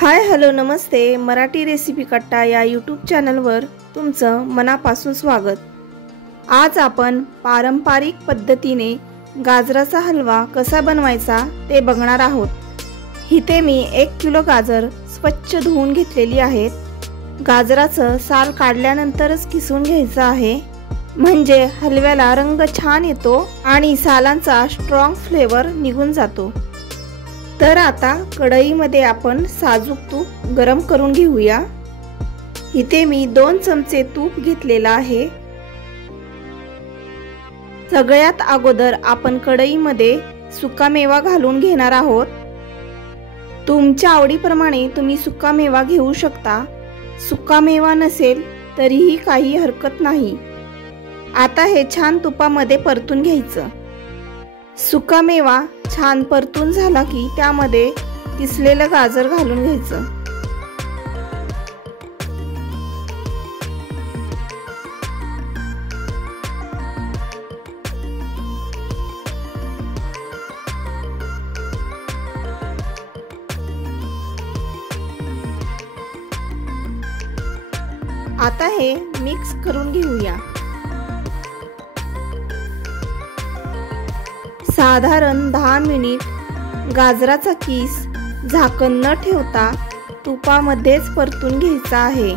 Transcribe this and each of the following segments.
Hi hello नमस्ते Marathi recipe कट्टा या YouTube चॅनलवर तुमचं मनापासून स्वागत। आज आपण पारंपरिक पद्धतीने गाजराचा हलवा कसा बनवायचा ते बघणार आहोत। इथे मी 1 किलो गाजर स्वच्छ धुवून घेतलेली आहेत। गाजराचं साल काढल्यानंतरच किसून घ्यायचं आहे, म्हणजे हलव्याला रंग छान येतो आणि सालांचा स्ट्रॉंग फ्लेवर निघून जातो। तर आता कढईमध्ये आपण साजूक तूप गरम करून घेऊया। इथे मी 2 चमचे तूप घेतलेला आहे। सगळ्यात अगोदर आपण कढईमध्ये सुकामेवा घालून घेणार आहोत। तुमच्या आवडीप्रमाणे तुम्ही सुकामेवा घेऊ शकता, सुकामेवा नसेल तरीही काही हरकत नाही। आता हे छान तुपामध्ये परतून घ्यायचं। सुकामेवा छान परतून झाला की त्यामध्ये किसलेलं गाजर घालून घ्यायचं। आता हे मिक्स करून घेऊया। साधारण 10 मिनिट गाजराचा किस झाकण न ठेवता तुपामध्येच परतून घ्यायचा आहे,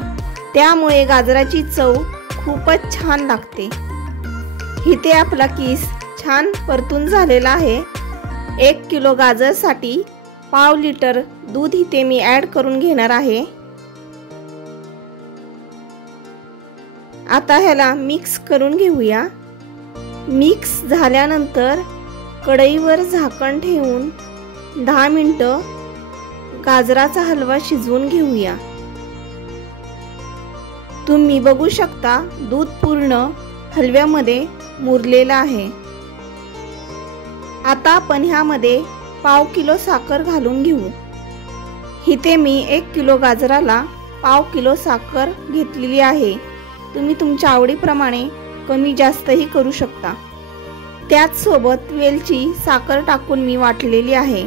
त्यामुळे गाजराची चव खूपच छान लागते। इथे आपला किस छान परतून झालेला आहे। 1 किलो गाजरसाठी पाव लिटर दूध इथे मी ॲड करून घेणार आहे। आता ह्याला मिक्स करून घेऊया। मिक्स झाल्यानंतर कढईवर झाकण ठेवून 10 मिनिटं गाजराचा हलवा शिजवून घेऊया। तुम्ही बघू शकता दूध पूर्ण हलव्यामध्ये मुरलेलं आहे। आता आपण ह्यामध्ये पाव किलो साखर घालून घेऊ। इथे मी 1 किलो गाजराला पाव किलो साखर घेतलेली आहे। तुम्ही तुमच्या आवडीप्रमाणे कमी जास्तही करू शकता। त्याच सोबत वेलची साखर टाकून मी वाटलेली आहे।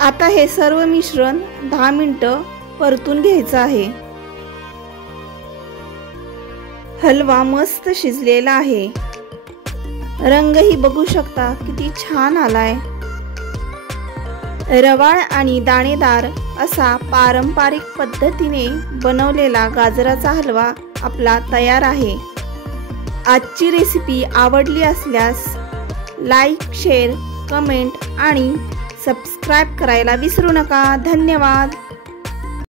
आता हे सर्व मिश्रण 10 मिनिटं परतून घ्यायचं आहे। हलवा मस्त शिजलेला आहे। रंगही बघू शकता किती छान आलाय। रवाळ आणि दाणेदार असा पारंपरिक पद्धतीने बनवलेला गाजराचा हलवा आपला तयार आहे। आजची रेसिपी आवडली असल्यास लाईक, शेअर, कमेंट आणि सबस्क्राइब करायला विसरू नका। धन्यवाद।